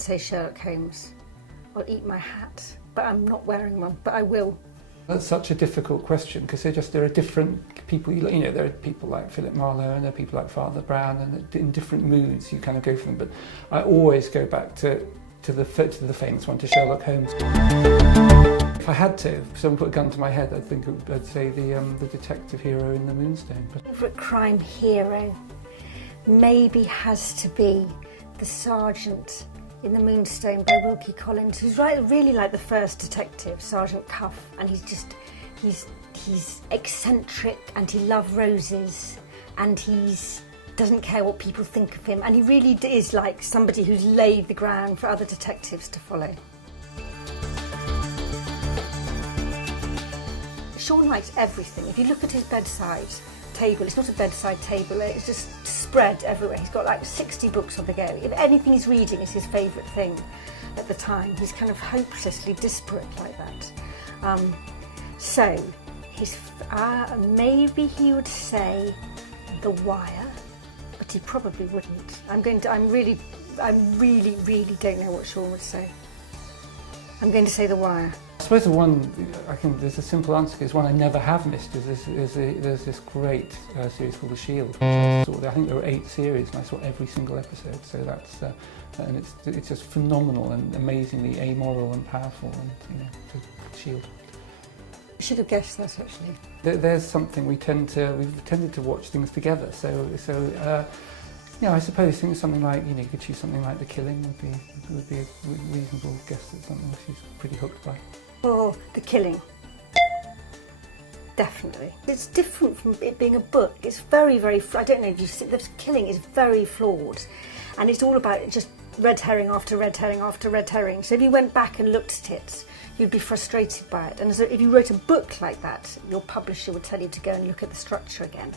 doesn't say Sherlock Holmes, I'll eat my hat. But I'm not wearing one, but I will. That's such a difficult question because there are different people. There are people like Philip Marlowe and there are people like Father Brown, and in different moods you kind of go for them. But I always go back to the famous one, to Sherlock Holmes. If I had to, if someone put a gun to my head, I'd say the detective hero in The Moonstone. But Favourite crime hero maybe has to be the sergeant in The Moonstone by Wilkie Collins, who's really like the first detective, Sergeant Cuff, and he's eccentric and he loves roses and he's doesn't care what people think of him, and he really is like somebody who's laid the ground for other detectives to follow. Sean likes everything. If you look at his bedside table, it's not a bedside table, it's just spread everywhere. He's got like 60 books on the go. If anything he's reading is his favourite thing at the time, he's kind of hopelessly disparate like that. So maybe he would say The Wire, but he probably wouldn't. I really don't know what Sean would say. I'm going to say The Wire. I suppose the one, there's a simple answer, because one I never have missed is there's this great series called The Shield. I think there were 8 series and I saw every single episode, so that's, and it's just phenomenal and amazingly amoral and powerful, and The Shield. I should have guessed that actually. There's something we've tended to watch things together, so I suppose something like, you could choose something like The Killing would be a reasonable guess at something she's pretty hooked by. Oh, The Killing. Definitely. It's different from it being a book. It's very, very, I don't know if you've seen, The Killing is very flawed, and it's all about just red herring after red herring after red herring. So if you went back and looked at it, you'd be frustrated by it. And so if you wrote a book like that, your publisher would tell you to go and look at the structure again.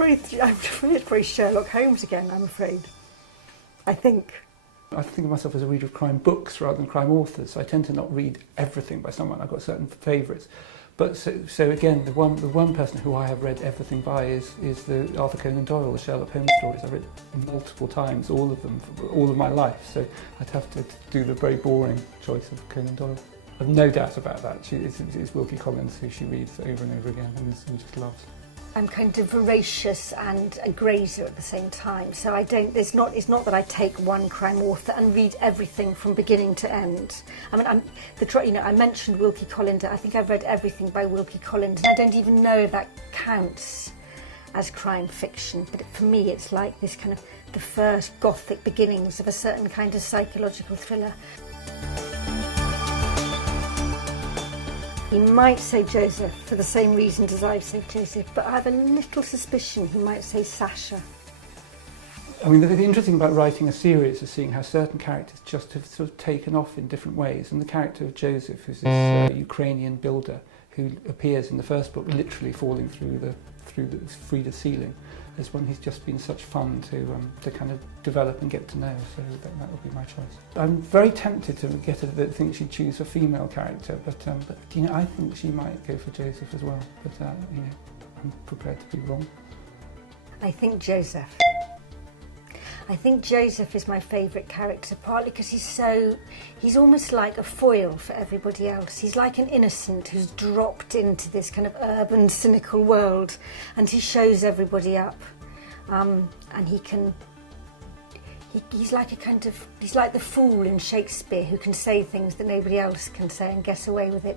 I'm afraid it's probably Sherlock Holmes again, I'm afraid. I think of myself as a reader of crime books rather than crime authors, so I tend to not read everything by someone. I've got certain favourites. But so again, the one person who I have read everything by is the Arthur Conan Doyle, the Sherlock Holmes stories. I've read multiple times, all of them, for all of my life, so I'd have to do the very boring choice of Conan Doyle. I've no doubt about that. It's Wilkie Collins who she reads over and over again and just loves. I'm kind of voracious and a grazer at the same time, so it's not that I take one crime author and read everything from beginning to end. I mean, I mentioned Wilkie Collins. I think I've read everything by Wilkie Collins, and I don't even know if that counts as crime fiction. But for me, it's like this kind of the first gothic beginnings of a certain kind of psychological thriller. He might say Joseph for the same reasons as I've said Joseph, but I have a little suspicion he might say Sasha. I mean, the interesting about writing a series is seeing how certain characters just have sort of taken off in different ways. And the character of Joseph, who's this Ukrainian builder who appears in the first book literally falling through the Frida ceiling, is one who's just been such fun to kind of develop and get to know, so that would be my choice. I'm very tempted to think she'd choose a female character, but I think she might go for Joseph as well, but I'm prepared to be wrong. I think Joseph. I think Joseph is my favourite character, partly because he's almost like a foil for everybody else. He's like an innocent who's dropped into this kind of urban, cynical world, and he shows everybody up. And he's like the fool in Shakespeare who can say things that nobody else can say and get away with it.